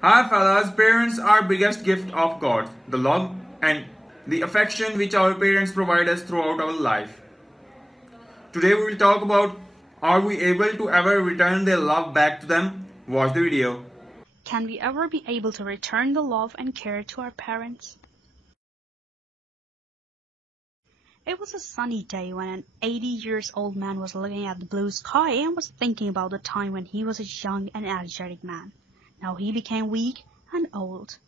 Hi fellas, parents are biggest gift of God, the love and the affection which our parents provide us throughout our life. Today we will talk about, are we able to ever return their love back to them? Watch the video. Can we ever be able to return the love and care to our parents? It was a sunny day when an 80-year-old man was looking at the blue sky and was thinking about the time when he was a young and energetic man. Now he became weak and old.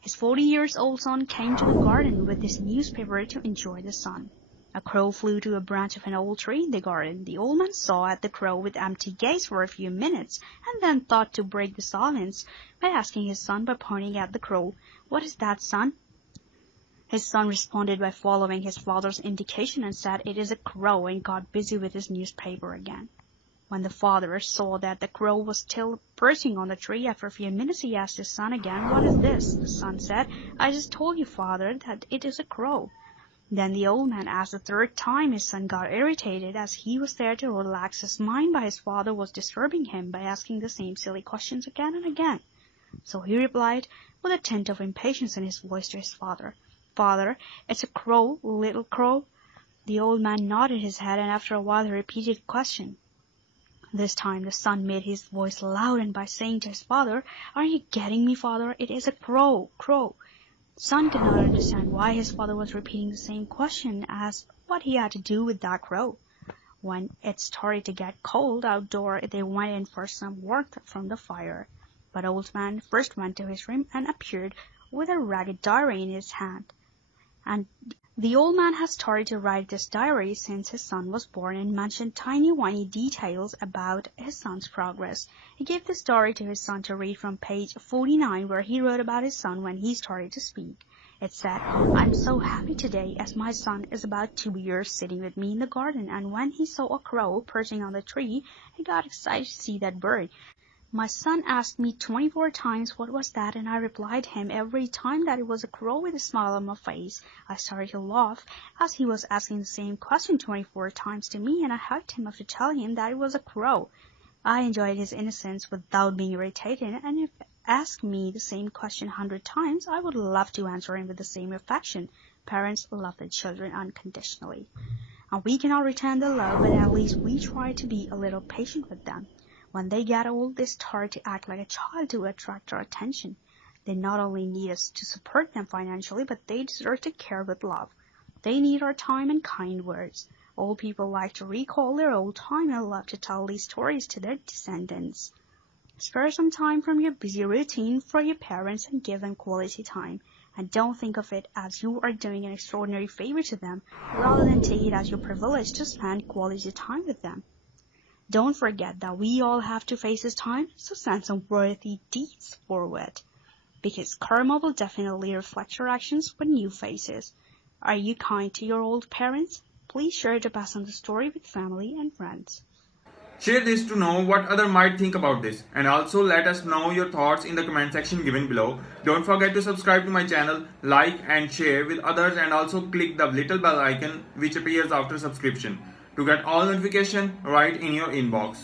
His 40-year-old son came to the garden with his newspaper to enjoy the sun. A crow flew to a branch of an old tree in the garden. The old man saw at the crow with empty gaze for a few minutes, and then thought to break the silence by asking his son by pointing at the crow, "What is that, son?" His son responded by following his father's indication and said, "It is a crow," and got busy with his newspaper again. When the father saw that the crow was still perching on the tree, after a few minutes he asked his son again, "What is this?" The son said, "I just told you, father, that it is a crow." Then the old man asked the third time. His son got irritated, as he was there to relax his mind, but his father was disturbing him by asking the same silly questions again and again. So he replied, with a tint of impatience in his voice, to his father, "Father, it's a crow, little crow." The old man nodded his head, and after a while he repeated the question. This time the son made his voice loud, and by saying to his father, "Are you getting me, father? It is a crow, crow." The son could not understand why his father was repeating the same question, as what he had to do with that crow. When it started to get cold outdoor, they went in for some warmth from the fire. But old man first went to his room and appeared with a ragged diary in his hand. And the old man had started to write this diary since his son was born, and mentioned tiny details about his son's progress. He gave this diary to his son to read from page 49, where he wrote about his son when he started to speak. It said, "I'm so happy today, as my son is about 2 years sitting with me in the garden, and when he saw a crow perching on the tree, he got excited to see that bird. My son asked me 24 times what was that, and I replied him every time that it was a crow with a smile on my face. I started to laugh as he was asking the same question 24 times to me, and I hugged him after telling him that it was a crow. I enjoyed his innocence without being irritated, and if he asked me the same question 100 times, I would love to answer him with the same affection. Parents love their children unconditionally. And we cannot return the love, but at least we try to be a little patient with them. When they get old, they start to act like a child to attract our attention. They not only need us to support them financially, but they deserve to care with love. They need our time and kind words. Old people like to recall their old time and love to tell these stories to their descendants. Spare some time from your busy routine for your parents and give them quality time. And don't think of it as you are doing an extraordinary favor to them, rather than take it as your privilege to spend quality time with them. Don't forget that we all have to face this time, so send some worthy deeds forward. Because karma will definitely reflect your actions when you face it. Are you kind to your old parents? Please share to pass on the story with family and friends. Share this to know what others might think about this, and also let us know your thoughts in the comment section given below. Don't forget to subscribe to my channel, like and share with others, and also click the little bell icon which appears after subscription to get all notifications right in your inbox.